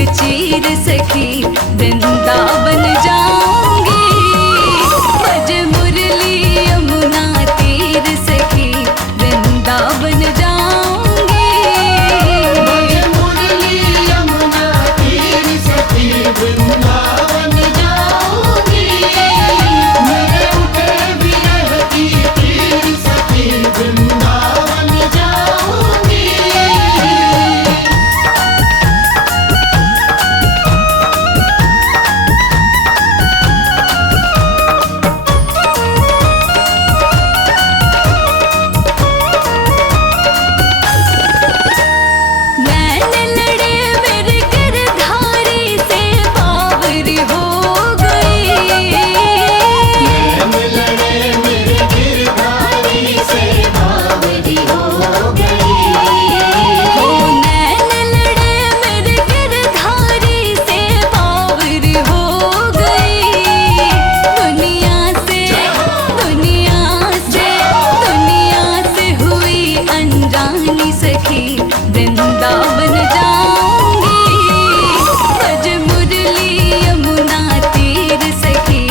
दिल चीर सखी वृंदावन जाऊंगी। बज मुरली यमुना तीर सखी वृंदावन जाऊंगी। बज मुरली यमुना तीर सखी वृंदावन जाऊंगी। मेरे उठे विरह की तीर सखी वृंदावन जाऊंगी। वृंदावन जाऊंगी। बज मुरली यमुना तीर सखी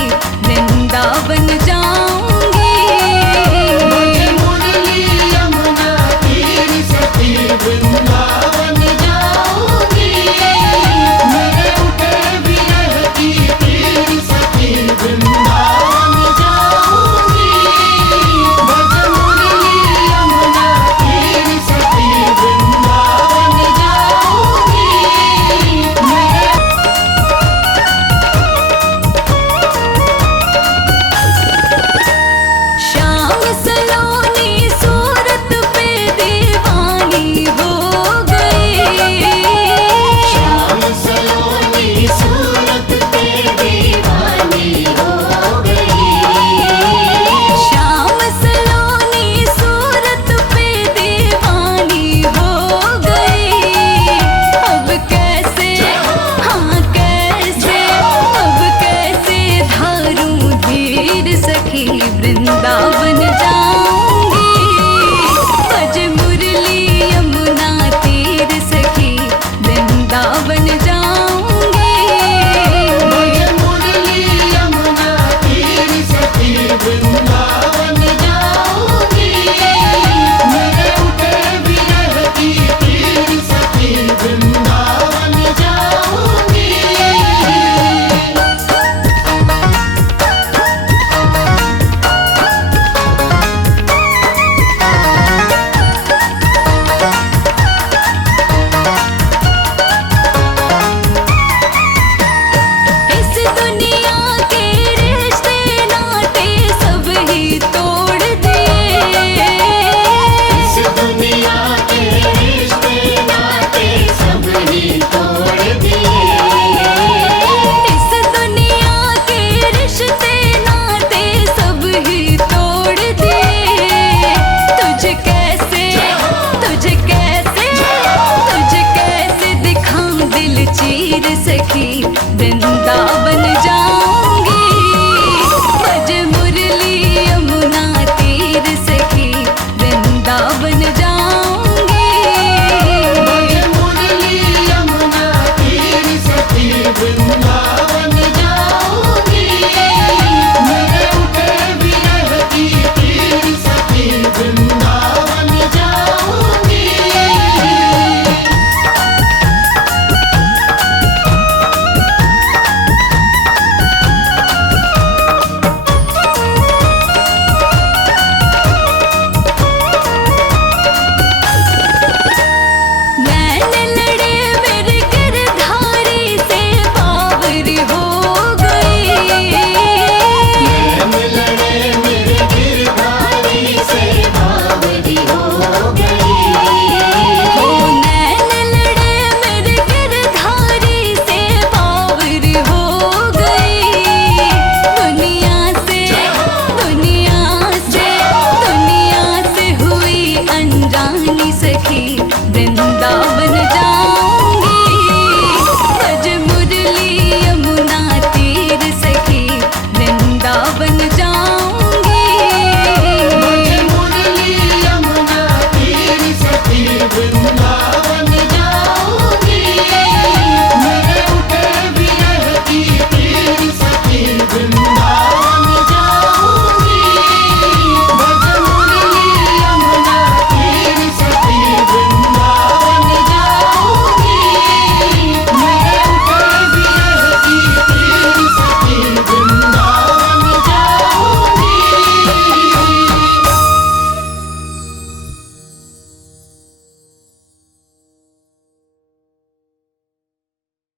वृंदावन जाऊंगी। बज मुरली यमुना तीर सखी वृंदावन जाऊंगी। मेरे उठे विरह की तीर सखी वृंदावन जाऊंगी। बज मुरली यमुना तीर सखी वृंदावन जाऊंगी। मेरे श्याम सलोनी सूरत पे दीवानी हो गई। श्याम सलोनी सूरत पे दीवानी हो गई। श्याम सलोनी सूरत पे दीवानी हो गई। अब कैसे हाँ कैसे अब कैसे धारूं धीर सखी वृंदावन जाऊंगी। बज मुरली यमुना तीर सखी वृंदावन जाऊंगी। बज मुरली यमुना तीर सखी वृंदावन जाऊंगी। मेरे उठे विरह की तीर सखी वृंदावन जाऊंगी। इस दुनिया के रिश्ते नाते सब ही तोड़ दिए। इस दुनिया के रिश्ते नाते सब ही तोड़ दिए। इस दुनिया के रिश्ते नाते सब ही तोड़ दिए। तुझे कैसे दिखाऊं दिल चीर सखी वृंदावन